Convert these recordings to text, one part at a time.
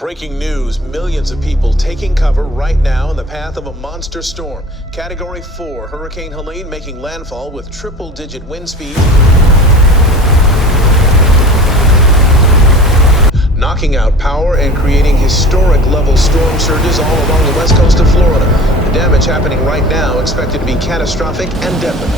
Breaking news, millions of people taking cover right now in the path of a monster storm. Category 4, Hurricane Helene making landfall with triple-digit wind speed, knocking out power and creating historic level storm surges all along the west coast of Florida. The damage happening right now expected to be catastrophic and deadly.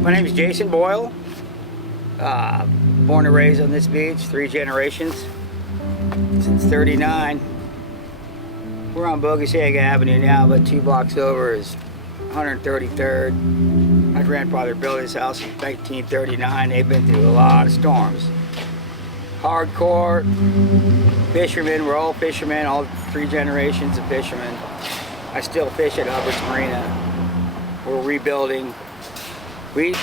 My name is Jason Boyle, born and raised on this beach, 3 generations, since '39. We're on Bogus Egg Avenue now, but 2 blocks over is 133rd. My grandfather built his house in 1939. They've been through a lot of storms. Hardcore fishermen, we're all fishermen, all 3 generations of fishermen. I still fish at Hubbard's Marina. We're rebuilding. We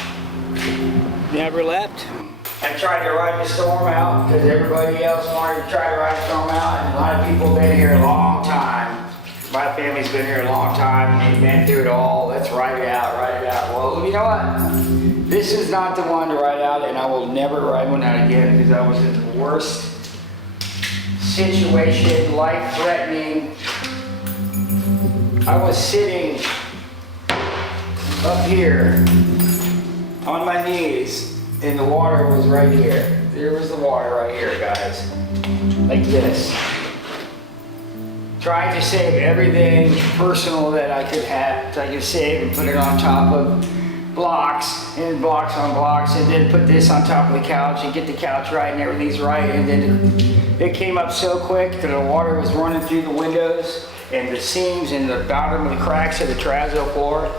never left. I tried to ride the storm out because everybody else wanted to try to ride the storm out, and a lot of people have been here a long time. My family's been here a long time, and they've been through it all. Let's ride it out, ride it out. Well, you know what? This is not the one to ride out, and I will never ride one out again because I was in the worst situation, life-threatening. I was sitting up here on my knees, and the water was right here. There was the water right here, guys. Like this. Trying to save everything personal that I could have, I could save and put it on top of blocks, and blocks on blocks, and then put this on top of the couch and get the couch right and everything's right. And then it came up so quick that the water was running through the windows and the seams and the bottom of the cracks of the terrazzo floor.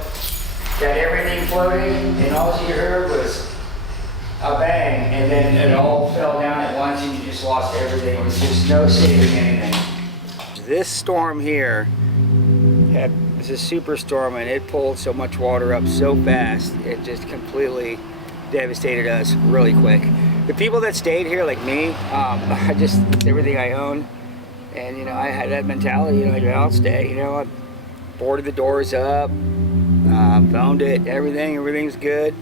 Got everything floating, and all you heard was a bang, and then it all fell down at once, and you just lost everything. It was just no saving anything. This storm here was a super storm, and it pulled so much water up so fast, it just completely devastated us really quick. The people that stayed here, like me, I just, everything I own, and you know, I had that mentality, you know, I'll stay, you know, I boarded the doors up, found it, everything's good,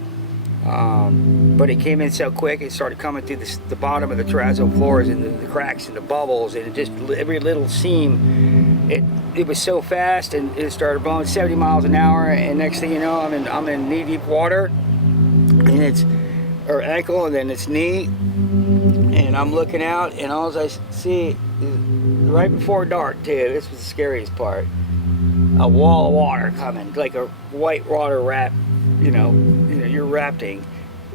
but it came in so quick. It started coming through the bottom of the terrazzo floors and the cracks and the bubbles, and it just every little seam, it was so fast, and it started blowing 70 miles an hour, and next thing you know, I'm in knee-deep water, and it's or ankle, and then it's knee, and I'm looking out, and all I see is right before dark too, this was the scariest part, a wall of water coming, like a white water wrap, you know, you're rafting.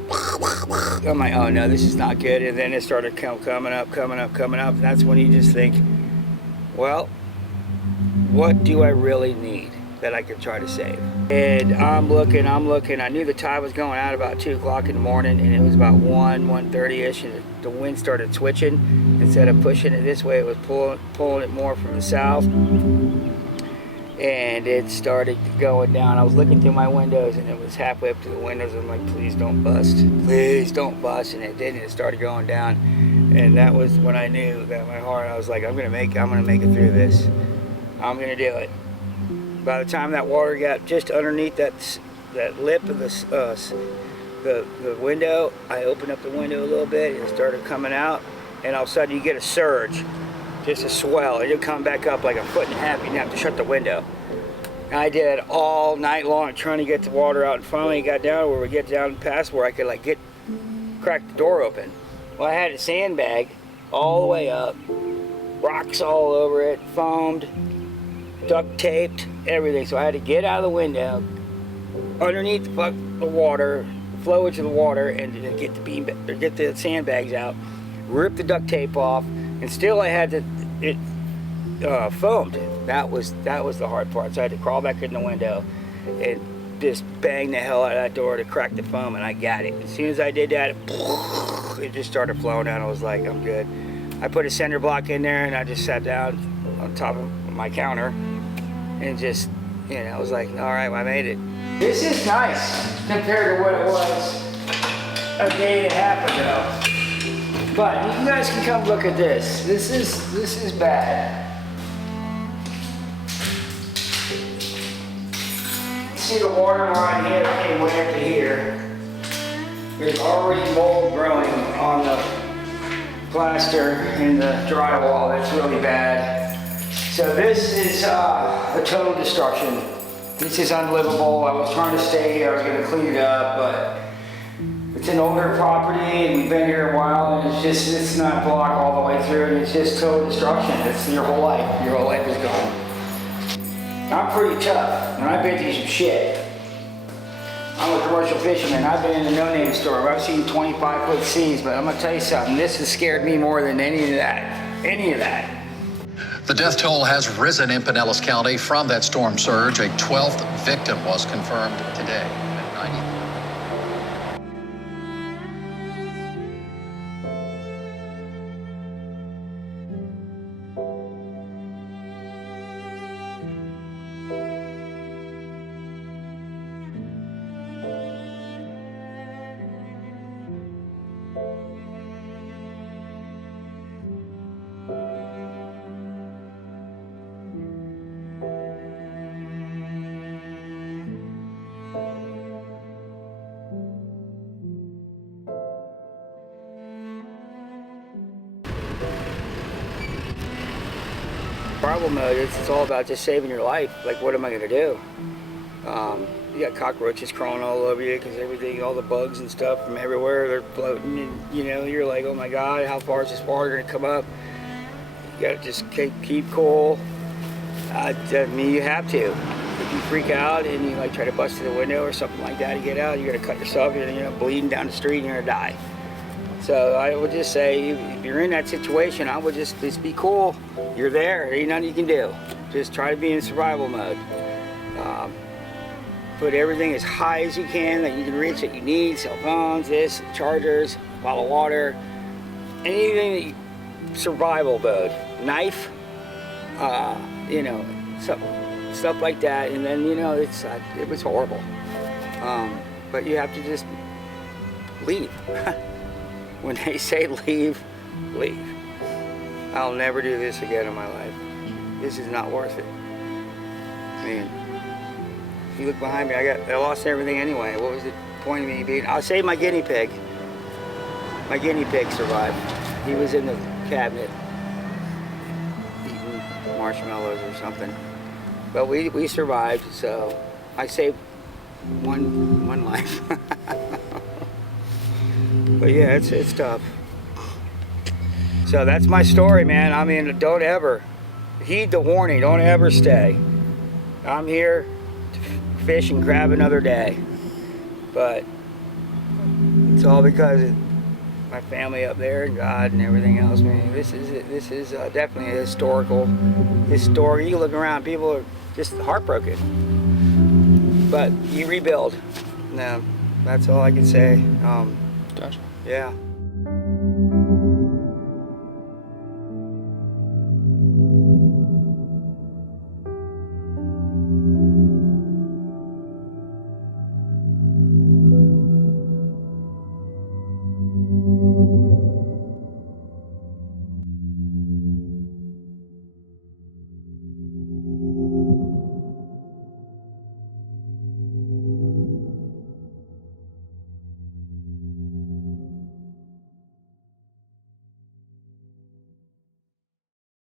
I'm like, oh no, this is not good. And then it started coming up, and that's when you just think, well, what do I really need that I can try to save? And I'm looking, I knew the tide was going out about 2 o'clock in the morning, and it was about 1:30ish, and the wind started switching. Instead of pushing it this way, it was pulling it more from the south. And it started going down. I was looking through my windows, and it was halfway up to the windows. I'm like, please don't bust. Please don't bust. And it did, and it started going down. And that was when I knew that my heart, I was like, I'm gonna make it through this. I'm gonna do it. By the time that water got just underneath that lip of the window, I opened up the window a little bit, and it started coming out. And all of a sudden you get a surge. Just a swell, and it'll come back up like 1.5 feet, and you have to shut the window. And I did it all night long trying to get the water out, and finally got down where we get down past where I could like crack the door open. Well, I had a sandbag all the way up, rocks all over it, foamed, duct taped, everything. So I had to get out of the window, underneath the water, flow into the water and get the bean or get the sandbags out, rip the duct tape off, and still I had it foamed. That was the hard part. So I had to crawl back in the window and just bang the hell out of that door to crack the foam, and I got it. As soon as I did that, it just started flowing down. I was like, I'm good. I put a center block in there, and I just sat down on top of my counter and just, I was like, all right, I made it. This is nice compared to what it was a day and a half ago. But you guys can come look at this. This is bad. See the water line here came way up to here. There's already mold growing on the plaster and the drywall. That's really bad. So this is a total destruction. This is unlivable. I was trying to stay here. I was going to clean it up, but it's an older property and we've been here a while, and it's not blocked all the way through, and it's just total destruction. It's your whole life. Your whole life is gone. I'm pretty tough, and I've been through some shit. I'm a commercial fisherman. I've been in a no-name store where I've seen 25-foot seas, but I'm gonna tell you something, this has scared me more than any of that. The death toll has risen in Pinellas County from that storm surge. A 12th victim was confirmed today at 90. Survival mode, it's all about just saving your life. Like, what am I gonna do? You got cockroaches crawling all over you because everything, all the bugs and stuff from everywhere, they're floating, and you're like, oh my God, how far is this water gonna come up? You gotta just keep cool. I mean, you have to. If you freak out and you like try to bust through the window or something like that to get out, you're gonna cut yourself. You're bleeding down the street and you're gonna die. So I would just say, if you're in that situation, I would just be cool. You're there, there ain't nothing you can do. Just try to be in survival mode. Put everything as high as you can that you can reach that you need, cell phones, chargers, bottle of water, anything that you, survival mode. Knife, stuff like that. And then, it was horrible. But you have to just leave. When they say leave, leave. I'll never do this again in my life. This is not worth it. I mean, if you look behind me, I lost everything anyway. What was the point of me being? I'll say my guinea pig. My guinea pig survived. He was in the cabinet eating marshmallows or something. But we survived, so I saved one life. But yeah, it's tough. So that's my story, man. I mean, don't ever heed the warning. Don't ever stay. I'm here to fish and grab another day. But it's all because of my family up there and God and everything else, man. This is definitely a historical. You look around, people are just heartbroken. But you rebuild. No, that's all I can say. Gotcha. Yeah.